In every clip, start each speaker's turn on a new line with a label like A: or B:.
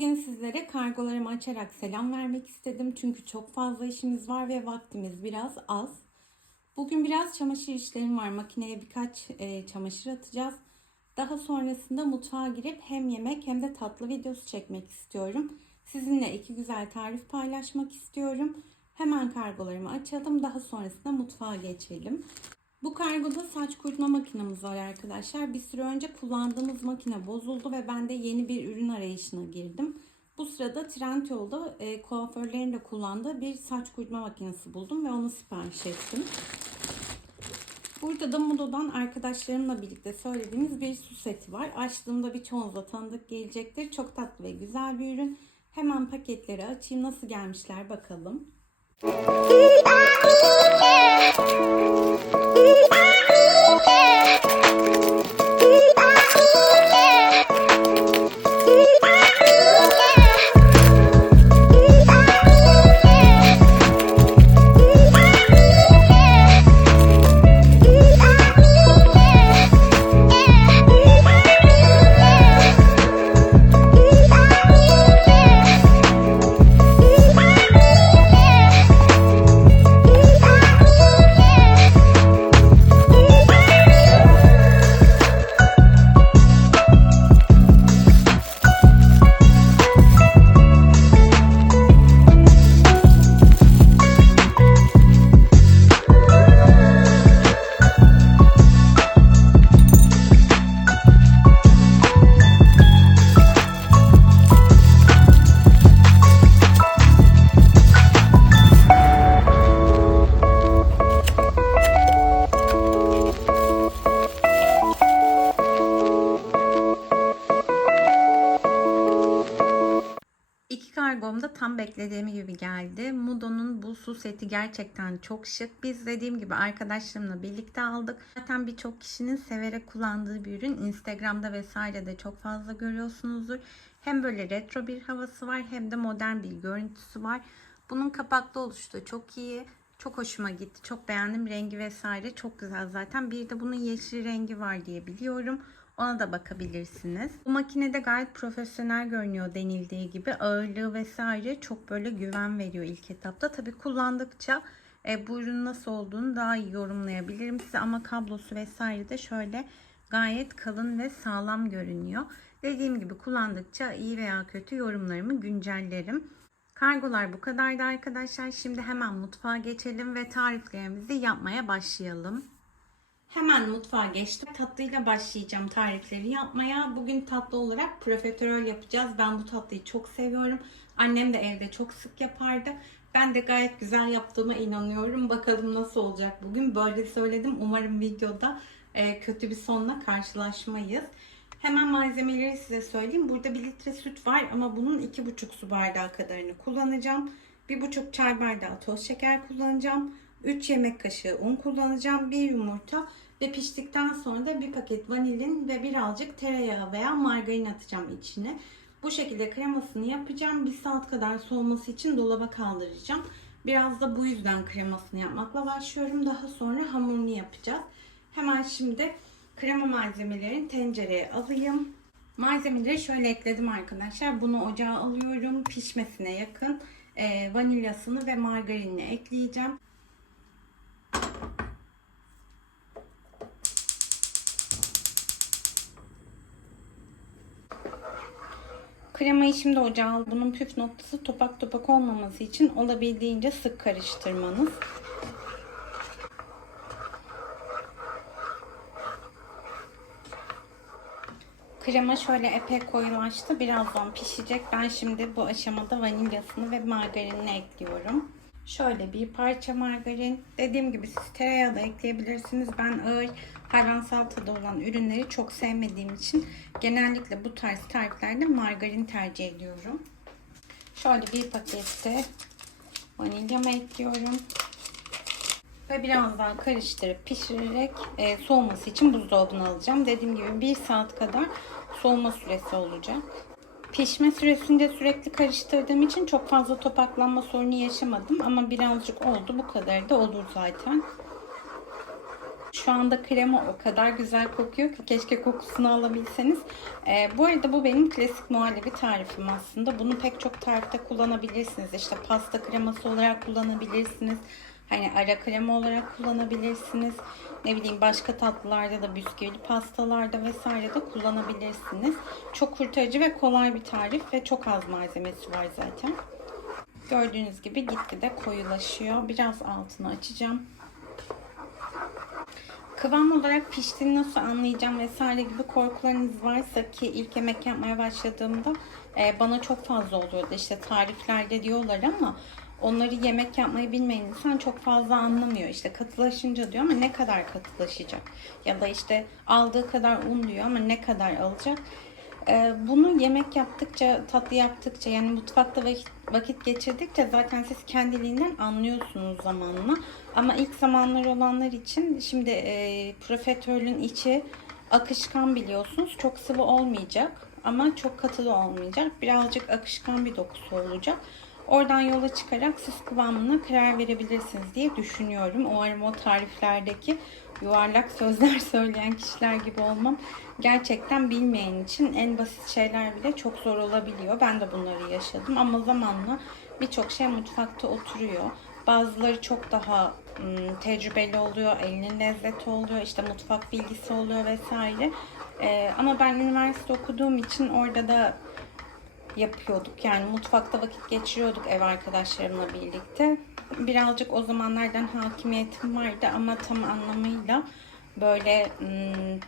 A: Bugün sizlere kargolarımı açarak selam vermek istedim. Çünkü çok fazla işimiz var ve vaktimiz biraz az. Bugün biraz çamaşır işlerim var. Makineye birkaç e, çamaşır atacağız. Daha sonrasında mutfağa girip hem yemek hem de tatlı videosu çekmek istiyorum. Sizinle iki güzel tarif paylaşmak istiyorum. Hemen kargolarımı açalım. Daha sonrasında mutfağa geçelim. Bu kargoda saç kurutma makinamız var arkadaşlar. Bir süre önce kullandığımız makine bozuldu ve ben de yeni bir ürün arayışına girdim. Bu sırada Trendyol'da e, kuaförlerin de kullandığı bir saç kurutma makinesi buldum ve onu sipariş ettim. Burada da Mudo'dan arkadaşlarımla birlikte söylediğimiz bir su seti var. Açtığımda birçoğunuza tanıdık gelecektir. Çok tatlı ve güzel bir ürün. Hemen paketleri açayım. Nasıl gelmişler bakalım. E-I-E-Yeah E-I-E-Yeah İki kargom da tam beklediğim gibi geldi. Mudo'nun bu su seti gerçekten çok şık. Biz dediğim gibi arkadaşlarımla birlikte aldık. Zaten birçok kişinin severek kullandığı bir ürün. Instagram'da vesairede çok fazla görüyorsunuzdur. Hem böyle retro bir havası var hem de modern bir görüntüsü var. Bunun kapaklı oluşu da çok iyi. Çok hoşuma gitti. Çok beğendim. Rengi vesaire çok güzel zaten. Bir de bunun yeşil rengi var diye biliyorum. Ona da bakabilirsiniz. Bu makinede gayet profesyonel görünüyor denildiği gibi. Ağırlığı vesaire çok böyle güven veriyor ilk etapta. Tabi kullandıkça e, bu ürün nasıl olduğunu daha iyi yorumlayabilirim size. Ama kablosu vesaire de şöyle gayet kalın ve sağlam görünüyor. Dediğim gibi kullandıkça iyi veya kötü yorumlarımı güncellerim. Kargolar bu kadardı arkadaşlar. Şimdi hemen mutfağa geçelim ve tariflerimizi yapmaya başlayalım. Hemen mutfağa geçtim. Tatlıyla başlayacağım tarifleri yapmaya. Bugün tatlı olarak profiterol yapacağız. Ben bu tatlıyı çok seviyorum. Annem de evde çok sık yapardı. Ben de gayet güzel yaptığıma inanıyorum. Bakalım nasıl olacak bugün. Böyle söyledim. Umarım videoda e, kötü bir sonla karşılaşmayız. Hemen malzemeleri size söyleyeyim. Burada 1 litre süt var ama bunun 2,5 su bardağı kadarını kullanacağım. 1,5 çay bardağı toz şeker kullanacağım. 3 yemek kaşığı un kullanacağım. 1 yumurta ve piştikten sonra da bir paket vanilin ve birazcık tereyağı veya margarin atacağım içine. Bu şekilde kremasını yapacağım. Bir saat kadar soğuması için dolaba kaldıracağım. Biraz da bu yüzden kremasını yapmakla başlıyorum. Daha sonra hamurunu yapacağız. Hemen şimdi krema malzemelerini tencereye alayım. Malzemeleri şöyle ekledim arkadaşlar. Bunu ocağa alıyorum. Pişmesine yakın vanilyasını ve margarinini ekleyeceğim. Kremayı şimdi ocağa al. Bunun püf noktası topak topak olmaması için olabildiğince sık karıştırmanız. Krema şöyle epey koyulaştı. Birazdan pişecek. Ben şimdi bu aşamada vanilyasını ve margarinini ekliyorum. Şöyle bir parça margarin. Dediğim gibi siz tereyağı da ekleyebilirsiniz. Ben ağır hayvansal tadı olan ürünleri çok sevmediğim için genellikle bu tarz tariflerde margarin tercih ediyorum. Şöyle bir pakette vanilyamı ekliyorum. Ve biraz daha karıştırıp pişirerek e, soğuması için buzdolabına alacağım. Dediğim gibi bir saat kadar soğuma süresi olacak. Pişme süresinde sürekli karıştırdığım için çok fazla topaklanma sorunu yaşamadım. Ama birazcık oldu. Bu kadar da olur zaten. Şu anda krema o kadar güzel kokuyor ki keşke kokusunu alabilseniz. Ee, bu arada bu benim klasik muhallebi tarifim aslında. Bunu pek çok tarifte kullanabilirsiniz. İşte pasta kreması olarak kullanabilirsiniz. Hani ara krema olarak kullanabilirsiniz. Ne bileyim başka tatlılarda da bisküvili pastalarda vesaire de kullanabilirsiniz. Çok kurtarıcı ve kolay bir tarif ve çok az malzemesi var zaten. Gördüğünüz gibi gitgide koyulaşıyor. Biraz altını açacağım. Kıvam olarak piştiğini nasıl anlayacağım vesaire gibi korkularınız varsa ki ilk yemek yapmaya başladığımda e, bana çok fazla oluyordu. İşte tariflerde diyorlar ama onları yemek yapmayı bilmeyen insan çok fazla anlamıyor. İşte katılaşınca diyor ama ne kadar katılaşacak? Ya da işte aldığı kadar un diyor ama ne kadar alacak? Ee, bunu yemek yaptıkça, tatlı yaptıkça yani mutfakta vakit, geçirdikçe zaten siz kendiliğinden anlıyorsunuz zamanla. Ama ilk zamanlar olanlar için şimdi e, profiterolün içi akışkan biliyorsunuz. Çok sıvı olmayacak ama çok katı da olmayacak. Birazcık akışkan bir dokusu olacak. Oradan yola çıkarak siz kıvamına karar verebilirsiniz diye düşünüyorum. Umarım o tariflerdeki yuvarlak sözler söyleyen kişiler gibi olmam gerçekten bilmeyen için en basit şeyler bile çok zor olabiliyor. Ben de bunları yaşadım ama zamanla birçok şey mutfakta oturuyor. Bazıları çok daha tecrübeli oluyor, elinin lezzeti oluyor, işte mutfak bilgisi oluyor vesaire. Ee, ama ben üniversite okuduğum için orada da yapıyorduk. Yani mutfakta vakit geçiriyorduk ev arkadaşlarımla birlikte. Birazcık o zamanlardan hakimiyetim vardı ama tam anlamıyla böyle ım,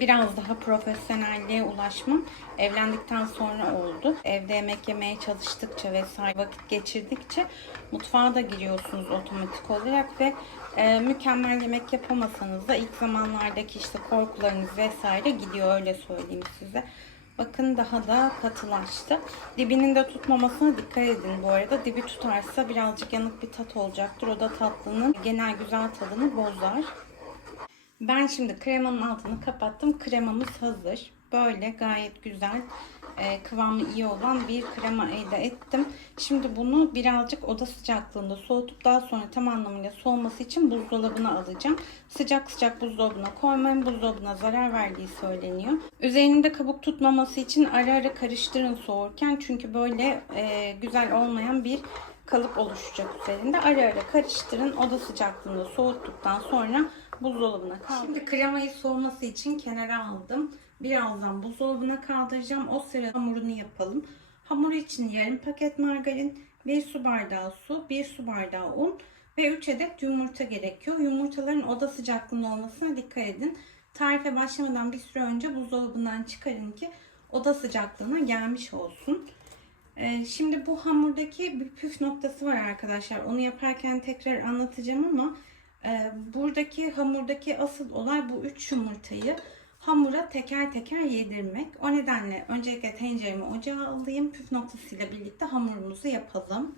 A: biraz daha profesyonelliğe ulaşmam evlendikten sonra oldu. Evde yemek yemeye çalıştıkça vesaire vakit geçirdikçe mutfağa da giriyorsunuz otomatik olarak ve e, mükemmel yemek yapamasanız da ilk zamanlardaki işte korkularınız vesaire gidiyor öyle söyleyeyim size. Bakın daha da katılaştı. Dibinin de tutmamasına dikkat edin bu arada. Dibi tutarsa birazcık yanık bir tat olacaktır. O da tatlının genel güzel tadını bozar. Ben şimdi kremanın altını kapattım. Kremamız hazır. Böyle gayet güzel e, kıvamı iyi olan bir krema elde ettim. Şimdi bunu birazcık oda sıcaklığında soğutup daha sonra tam anlamıyla soğuması için buzdolabına alacağım. Sıcak sıcak buzdolabına koymayın. Buzdolabına zarar verdiği söyleniyor. Üzerinde kabuk tutmaması için ara ara karıştırın soğurken. Çünkü böyle e, güzel olmayan bir kalıp oluşacak üzerinde. Ara ara karıştırın. Oda sıcaklığında soğuttuktan sonra buzdolabına kaldırın. Şimdi kremayı soğuması için kenara aldım. Birazdan buzdolabına kaldıracağım. O sırada hamurunu yapalım. Hamur için yarım paket margarin, 1 su bardağı su, 1 su bardağı un ve 3 adet yumurta gerekiyor. Yumurtaların oda sıcaklığında olmasına dikkat edin. Tarife başlamadan bir süre önce buzdolabından çıkarın ki oda sıcaklığına gelmiş olsun. Ee, Şimdi bu hamurdaki bir püf noktası var arkadaşlar. Onu yaparken tekrar anlatacağım ama e, buradaki hamurdaki asıl olay bu 3 yumurtayı hamura teker teker yedirmek. O nedenle öncelikle tenceremi ocağa alayım. Püf noktasıyla birlikte hamurumuzu yapalım.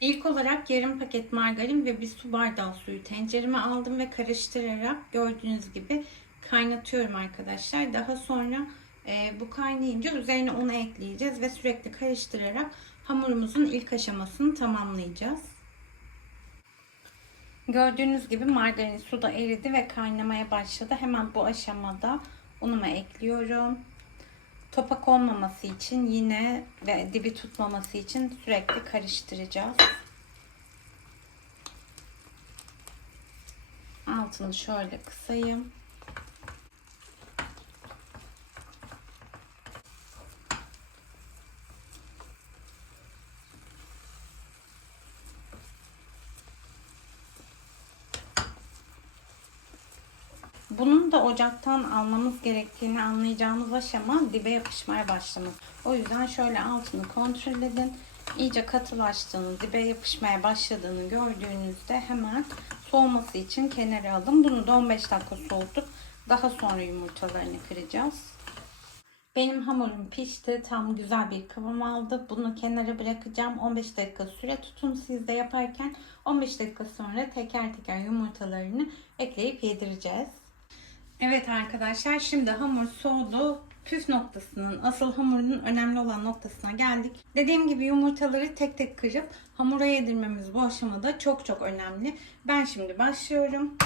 A: İlk olarak yarım paket margarin ve bir su bardağı suyu tencereme aldım ve karıştırarak gördüğünüz gibi kaynatıyorum arkadaşlar. Daha sonra e, bu kaynayınca üzerine unu ekleyeceğiz ve sürekli karıştırarak hamurumuzun ilk aşamasını tamamlayacağız. Gördüğünüz gibi margarin suda eridi ve kaynamaya başladı. Hemen bu aşamada unumu ekliyorum. Topak olmaması için yine ve dibi tutmaması için sürekli karıştıracağız. Altını şöyle kısayım. Bunun da ocaktan almamız gerektiğini anlayacağımız aşama dibe yapışmaya başlaması. O yüzden şöyle altını kontrol edin. İyice katılaştığını, dibe yapışmaya başladığını gördüğünüzde hemen soğuması için kenara alın. Bunu da 15 dakika soğutup daha sonra yumurtalarını kıracağız. Benim hamurum pişti. Tam güzel bir kıvam aldı. Bunu kenara bırakacağım. 15 dakika süre tutun siz de yaparken. 15 dakika sonra teker teker yumurtalarını ekleyip yedireceğiz. Evet arkadaşlar şimdi hamur soğudu. püf noktasının, asıl hamurunun önemli olan noktasına geldik. Dediğim gibi yumurtaları tek tek kırıp hamura yedirmemiz bu aşamada çok çok önemli. Ben şimdi başlıyorum.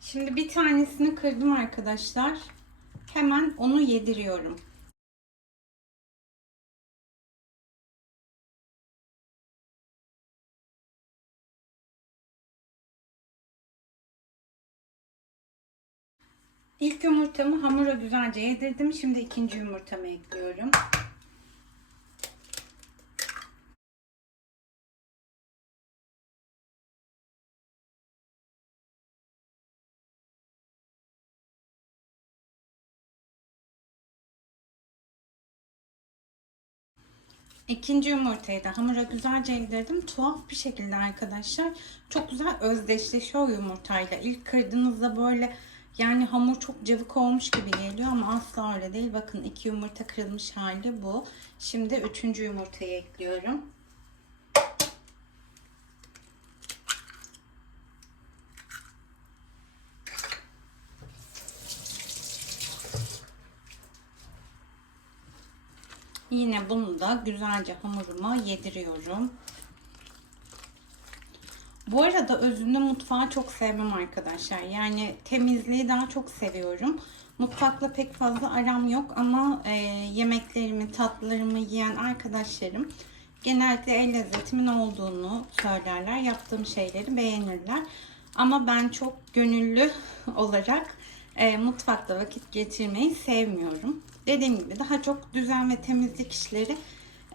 A: Şimdi bir tanesini kırdım arkadaşlar. Hemen onu yediriyorum. İlk yumurtamı hamura güzelce yedirdim. Şimdi ikinci yumurtamı ekliyorum. İkinci yumurtayı da hamura güzelce yedirdim. Tuhaf bir şekilde arkadaşlar çok güzel özdeşleşiyor yumurtayla. İlk kırdığınızda böyle yani hamur çok cıvık olmuş gibi geliyor ama asla öyle değil. Bakın iki yumurta kırılmış hali bu. Şimdi üçüncü yumurtayı ekliyorum. Yine bunu da güzelce hamuruma yediriyorum. Bu arada özünde mutfağı çok sevmem arkadaşlar. Yani temizliği daha çok seviyorum. Mutfakla pek fazla aram yok ama e, yemeklerimi, tatlılarımı yiyen arkadaşlarım genellikle el lezzetimin olduğunu söylerler. Yaptığım şeyleri beğenirler. Ama ben çok gönüllü olarak e, mutfakta vakit geçirmeyi sevmiyorum. Dediğim gibi daha çok düzen ve temizlik işleri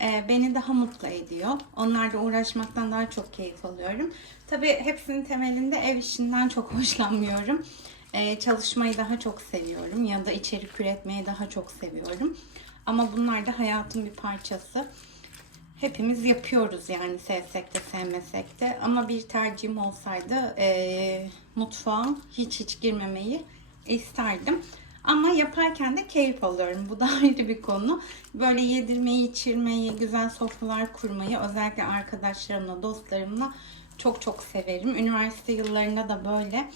A: e, beni daha mutlu ediyor. Onlarla uğraşmaktan daha çok keyif alıyorum. Tabii hepsinin temelinde ev işinden çok hoşlanmıyorum. E, çalışmayı daha çok seviyorum ya da içerik üretmeyi daha çok seviyorum. Ama bunlar da hayatın bir parçası. Hepimiz yapıyoruz yani sevsek de sevmesek de. Ama bir tercihim olsaydı e, mutfağa hiç hiç girmemeyi isterdim. Ama yaparken de keyif alıyorum. Bu da ayrı bir konu. Böyle yedirmeyi, içirmeyi, güzel sofralar kurmayı özellikle arkadaşlarımla, dostlarımla çok çok severim. Üniversite yıllarında da böyle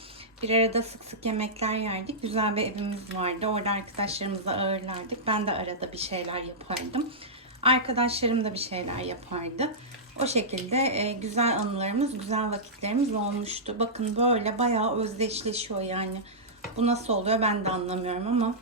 A: bir arada sık sık yemekler yerdik. Güzel bir evimiz vardı. Orada arkadaşlarımızla ağırlardık. Ben de arada bir şeyler yapardım. Arkadaşlarım da bir şeyler yapardı. O şekilde e, güzel anılarımız, güzel vakitlerimiz olmuştu. Bakın böyle bayağı özdeşleşiyor yani. Bu nasıl oluyor ben de anlamıyorum ama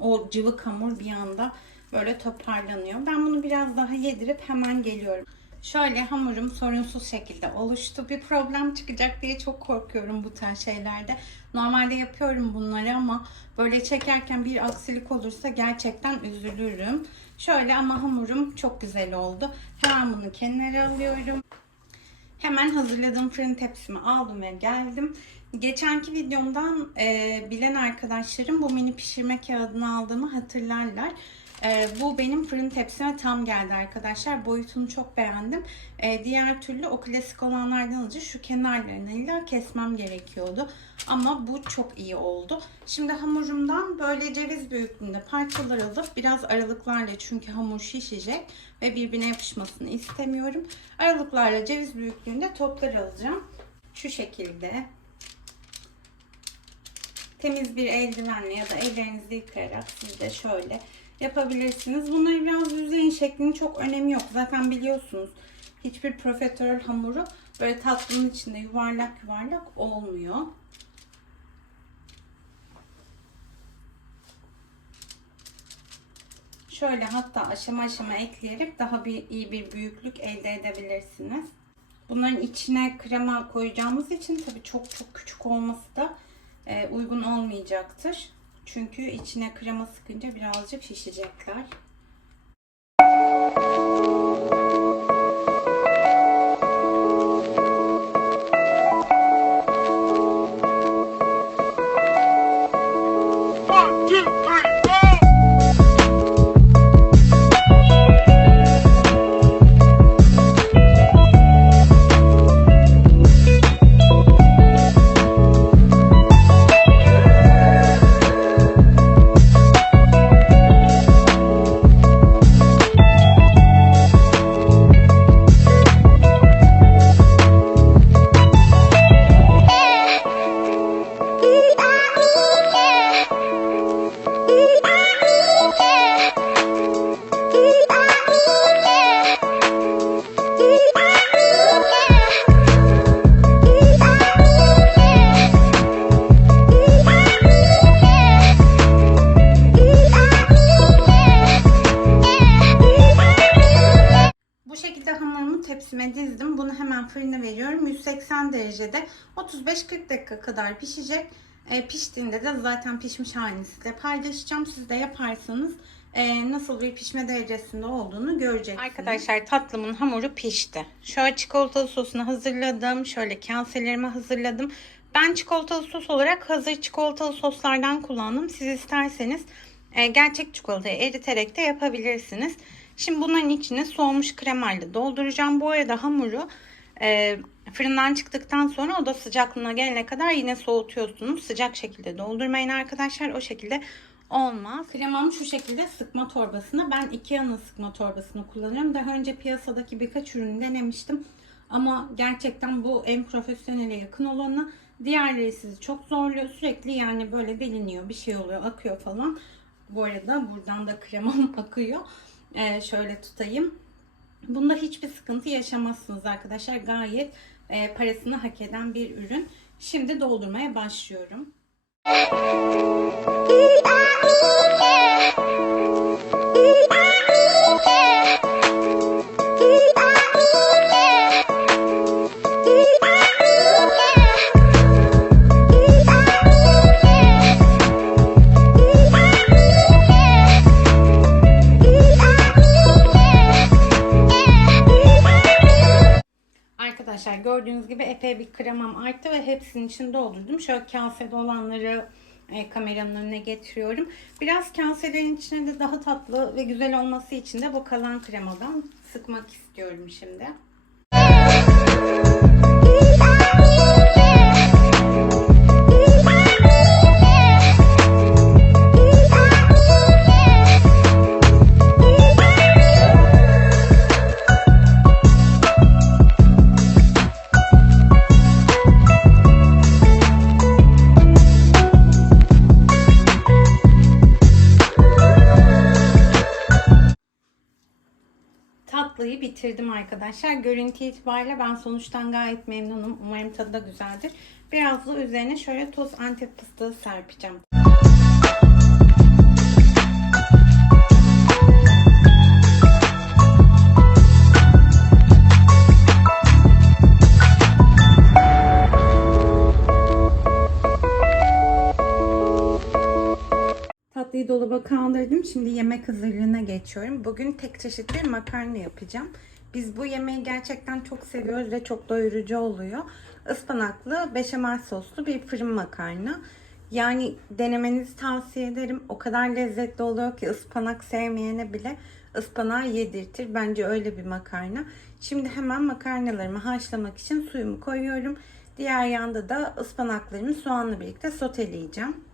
A: o cıvık hamur bir anda böyle toparlanıyor. Ben bunu biraz daha yedirip hemen geliyorum. Şöyle hamurum sorunsuz şekilde oluştu. Bir problem çıkacak diye çok korkuyorum bu tarz şeylerde. Normalde yapıyorum bunları ama böyle çekerken bir aksilik olursa gerçekten üzülürüm. Şöyle ama hamurum çok güzel oldu. Hemen bunu kenara alıyorum. Hemen hazırladığım fırın tepsimi aldım ve geldim. Geçenki videomdan e, bilen arkadaşlarım bu mini pişirme kağıdını aldığımı hatırlarlar. E, bu benim fırın tepsime tam geldi arkadaşlar. Boyutunu çok beğendim. E, diğer türlü o klasik olanlardan önce şu kenarlarını kesmem gerekiyordu. Ama bu çok iyi oldu. Şimdi hamurumdan böyle ceviz büyüklüğünde parçalar alıp biraz aralıklarla çünkü hamur şişecek ve birbirine yapışmasını istemiyorum. Aralıklarla ceviz büyüklüğünde toplar alacağım. Şu şekilde temiz bir eldivenle ya da ellerinizi yıkayarak siz de şöyle yapabilirsiniz. Bunları biraz yüzeyin şeklinin çok önemi yok. Zaten biliyorsunuz hiçbir profiterol hamuru böyle tatlının içinde yuvarlak yuvarlak olmuyor. Şöyle hatta aşama aşama ekleyerek daha bir iyi bir büyüklük elde edebilirsiniz. Bunların içine krema koyacağımız için tabii çok çok küçük olması da e, uygun olmayacaktır. Çünkü içine krema sıkınca birazcık şişecekler. Dakika kadar pişecek. E, piştiğinde de zaten pişmiş halini size paylaşacağım. Siz de yaparsanız e, nasıl bir pişme derecesinde olduğunu göreceksiniz. Arkadaşlar tatlımın hamuru pişti. Şöyle çikolatalı sosunu hazırladım. Şöyle kaselerimi hazırladım. Ben çikolatalı sos olarak hazır çikolatalı soslardan kullandım. Siz isterseniz e, gerçek çikolatayı eriterek de yapabilirsiniz. Şimdi bunların içine soğumuş kremayla dolduracağım. Bu arada hamuru e, fırından çıktıktan sonra oda sıcaklığına gelene kadar yine soğutuyorsunuz. Sıcak şekilde doldurmayın arkadaşlar. O şekilde olmaz. Kremamı şu şekilde sıkma torbasına. Ben Ikea'nın sıkma torbasını kullanıyorum. Daha önce piyasadaki birkaç ürünü denemiştim. Ama gerçekten bu en profesyonele yakın olanı. Diğerleri sizi çok zorluyor. Sürekli yani böyle deliniyor, bir şey oluyor, akıyor falan. Bu arada buradan da kremam akıyor. Ee, şöyle tutayım. Bunda hiçbir sıkıntı yaşamazsınız arkadaşlar. Gayet e, parasını hak eden bir ürün. Şimdi doldurmaya başlıyorum. Doldurdum. Şöyle kasede olanları e, kameranın önüne getiriyorum. Biraz kaselerin içine de daha tatlı ve güzel olması için de bu kalan kremadan sıkmak istiyorum şimdi. Tatlıyı bitirdim arkadaşlar. Görüntü itibariyle ben sonuçtan gayet memnunum. Umarım tadı da güzeldir. Biraz da üzerine şöyle toz antep fıstığı serpeceğim. Kaldırdım. Şimdi yemek hazırlığına geçiyorum. Bugün tek çeşit bir makarna yapacağım. Biz bu yemeği gerçekten çok seviyoruz ve çok doyurucu oluyor. Ispanaklı, beşamel soslu bir fırın makarna. Yani denemenizi tavsiye ederim. O kadar lezzetli oluyor ki ıspanak sevmeyene bile ıspanağı yedirtir. Bence öyle bir makarna. Şimdi hemen makarnalarımı haşlamak için suyumu koyuyorum. Diğer yanda da ıspanaklarımı soğanla birlikte soteleyeceğim.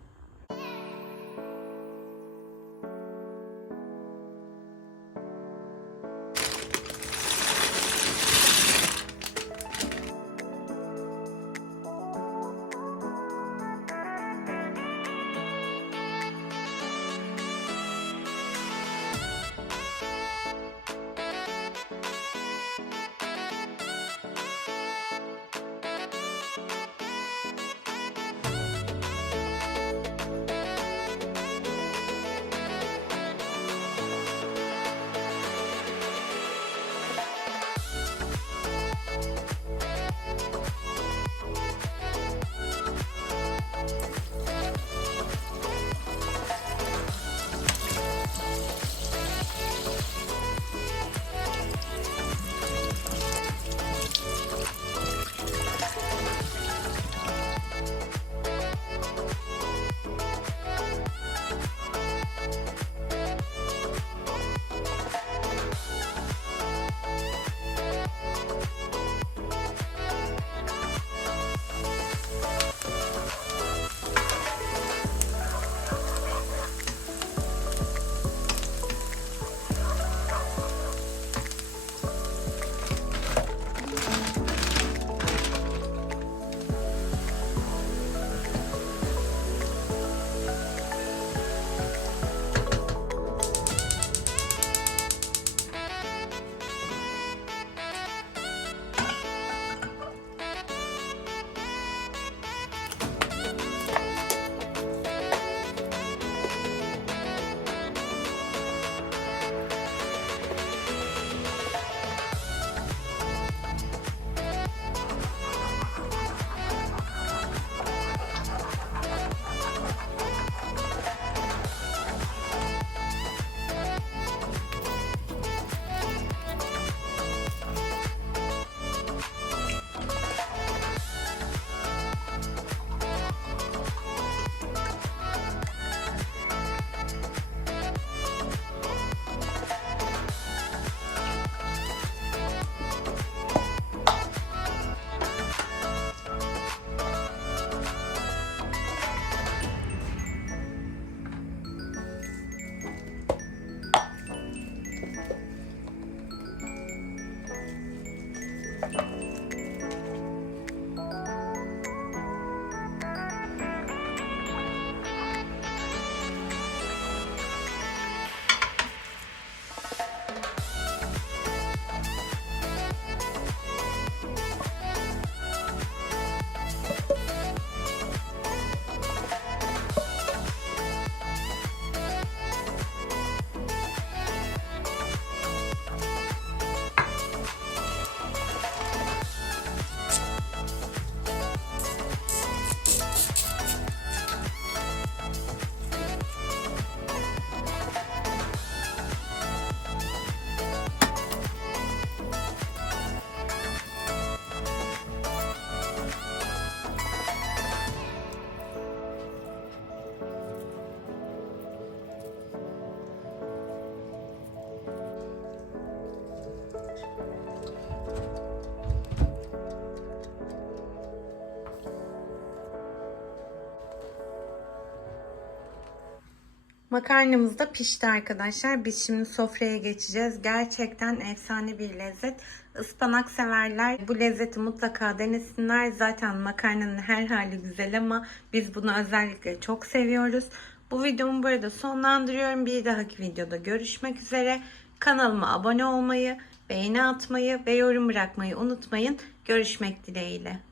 A: Makarnamız da pişti arkadaşlar. Biz şimdi sofraya geçeceğiz. Gerçekten efsane bir lezzet. Ispanak severler. Bu lezzeti mutlaka denesinler. Zaten makarnanın her hali güzel ama biz bunu özellikle çok seviyoruz. Bu videomu burada sonlandırıyorum. Bir dahaki videoda görüşmek üzere. Kanalıma abone olmayı, beğeni atmayı ve yorum bırakmayı unutmayın. Görüşmek dileğiyle.